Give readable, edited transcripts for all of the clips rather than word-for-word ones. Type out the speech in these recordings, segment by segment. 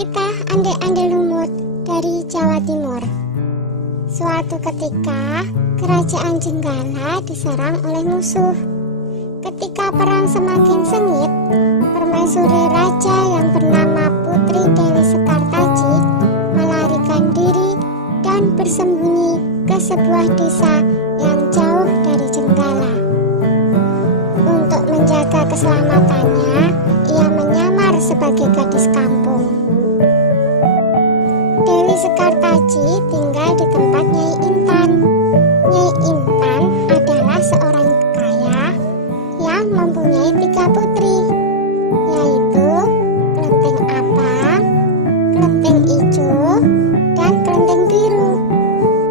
Cerita Ande-Ande Lumut dari Jawa Timur. Suatu ketika, kerajaan Jenggala diserang oleh musuh. Ketika perang semakin sengit, permaisuri raja yang bernama Putri Dewi Sekartaji melarikan diri dan bersembunyi ke sebuah desa yang jauh dari Jenggala. Untuk menjaga keselamatannya, ia menyamar sebagai gadis kampung. Dewi Sekartaji tinggal di tempat Nyai Intan. Nyai Intan adalah seorang kaya yang mempunyai 3 putri, yaitu Kelenteng Abang, Kelenteng Ijo, dan Kelenteng Biru.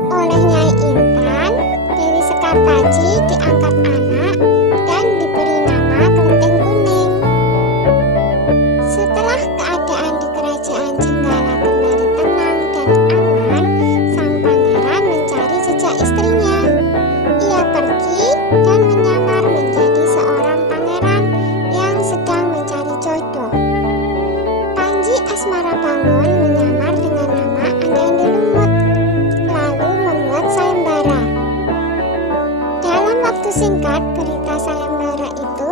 Oleh Nyai Intan, Dewi Sekartaji diangkat anak dan diberi nama Kelenteng Kuning. Setelah keadaan di kerajaan Jenggala kembali tenang dan aman, sang pangeran mencari jejak istrinya. Ia pergi dan menyamar menjadi seorang pangeran yang sedang mencari jodoh. Panji Asmarabangun menyamar dengan nama Ande-Ande Lumut, lalu membuat sayembara. Dalam waktu singkat, berita sayembara itu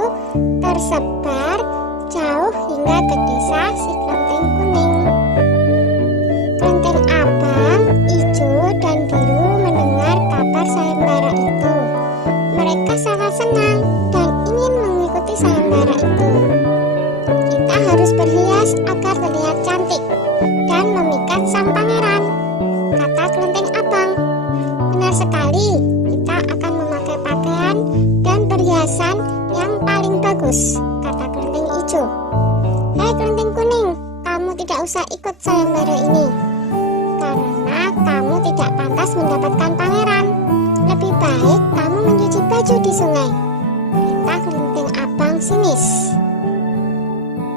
tersebar jauh hingga ke desa si Kelenteng Kuning. Kelenteng Abang, Ijo, dan Biru mendengar kabar sayembara itu. Mereka sangat senang dan ingin mengikuti sayembara itu. Kita harus berhias agar terlihat cantik dan memikat sang pangeran, kata Kelenteng Abang. Benar sekali, kita akan memakai pakaian dan perhiasan yang paling bagus, kata Kelenteng Ijo. Hai Kelenteng Kuning, kamu tidak usah ikut sayembara ini, karena kamu tidak pantas mendapatkan pangeran. Lebih baik kamu mencuci baju di sungai, perintah Kelenteng Abang sinis.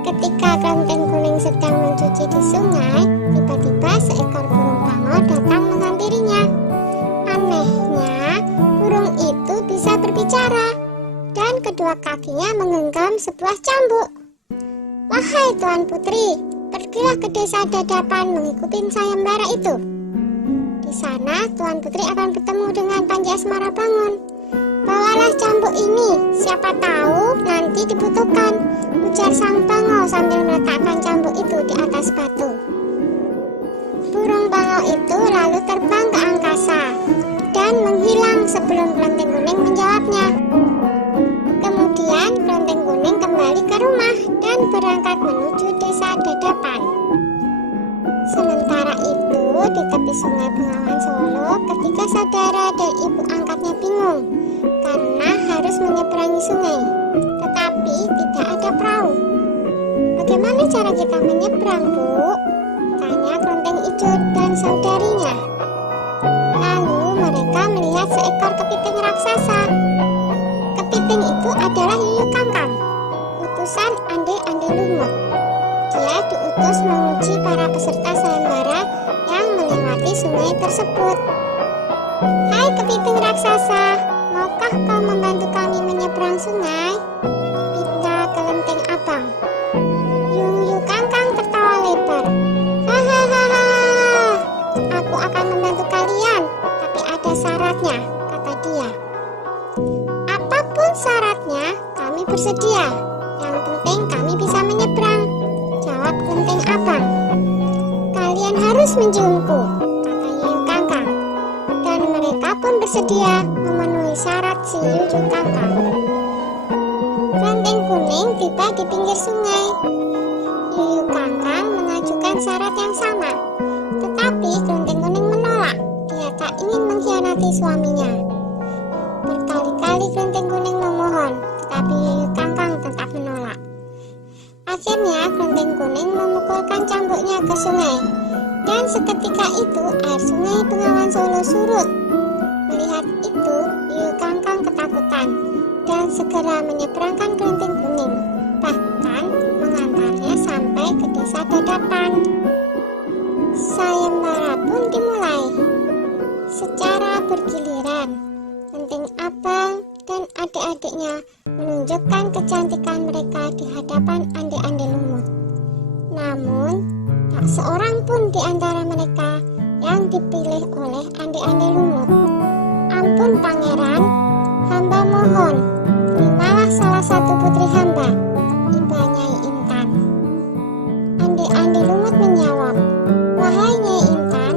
Ketika Kelenteng Kuning sedang mencuci di sungai, tiba-tiba seekor burung bangau datang menghampirinya. Anehnya, burung itu bisa berbicara dan kedua kakinya menggenggam sebuah cambuk. Wahai Tuan Putri, pergilah ke desa Dadapan mengikuti sayembara itu. Di sana Tuan Putri akan bertemu dengan Panji Asmarabangun. Bawalah cambuk ini, siapa tahu nanti dibutuhkan, ujar sang bangau sambil meletakkan cambuk itu di atas batu. Burung bangau itu lalu terbang ke angkasa dan menghilang sebelum Kelenteng Kuning menjawabnya. Kemudian Kelenteng Kuning kembali ke rumah dan berangkat menuju desa Dadapan. Sementara itu, di tepi sungai Bengawan Solo, ketiga saudara dan ibu angkatnya bingung karena harus menyeberangi sungai, tetapi tidak ada perahu. Bagaimana cara kita menyeberang, Bu? Tanya Kelenteng Ijo dan saudarinya. Lalu mereka melihat seekor kepiting raksasa. Kepiting itu adalah Yuyu Kangkang, utusan Ande-Ande Lumut. Dia diutus menguji para peserta sayembara yang melewati sungai tersebut. Hai kepiting raksasa, maukah kau membantu kami menyeberang sungai? Pinta Kelenteng Abang. Yuyu Kangkang tertawa lebar. Hahaha, aku akan membantu kalian, tapi ada syaratnya, kata dia. Apapun syaratnya, kami bersedia. Yang penting kami bisa menyeberang, jawab Kelenteng Abang. Kalian harus menciumku, kata Yuyu Kangkang. Dan mereka pun bersedia memenuhi syarat si Yuyu Kangkang. Kelenteng Kuning tiba di pinggir sungai. Yuyu Kangkang mengajukan syarat yang sama, tetapi Kelenteng Kuning menolak. Dia tak ingin mengkhianati suaminya. Berkali-kali Kelenteng Kuning memohon, tetapi Yuyu Kangkang tetap menolak. Akhirnya Kelenteng Kuning memukulkan cambuknya ke sungai, dan seketika itu air sungai Bengawan Solo surut. Melihat itu, Yuyu Kangkang ketakutan dan segera menyeberangkan Kelenteng Kuning, bahkan mengantarnya sampai ke desa Dadapan. Sayembara pun dimulai. Secara bergiliran, Kelenteng Abang dan adik-adiknya menunjukkan kecantikan mereka di hadapan Ande-Ande Lumut. Namun, Tak seorang pun di antara mereka yang dipilih oleh Ande-Ande Lumut. Ampun pangeran, hamba mohon, terimalah salah satu putri hamba, Iba Nyai Intan. Ande-Ande Lumut menjawab, wahai Nyai Intan,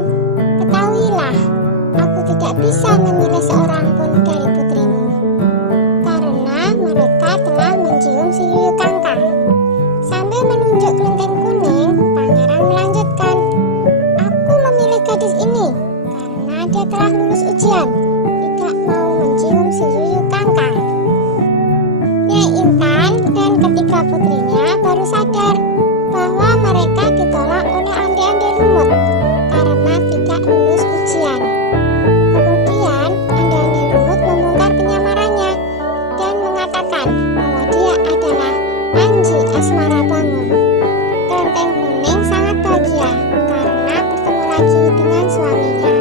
ketahuilah, aku tidak bisa memilih seorang pun dari putrimu, karena mereka telah mencium si Yuyu Kangkang. Sambil menunjuk kelenteng kuning, pangeran melanjutkan, aku memilih gadis ini karena dia telah lulus ujian, tidak mau mencium si Yuyu Kangkang. Nyai Intan dan ketiga putrinya baru sadar bahwa mereka ditolak oleh Ande-Ande Lumut karena tidak lulus ujian. Kemudian Ande-Ande Lumut membongkar penyamarannya dan mengatakan bahwa dia adalah Anji Asmara Bangun. Kelenteng kuning sangat bahagia karena bertemu lagi dengan suaminya.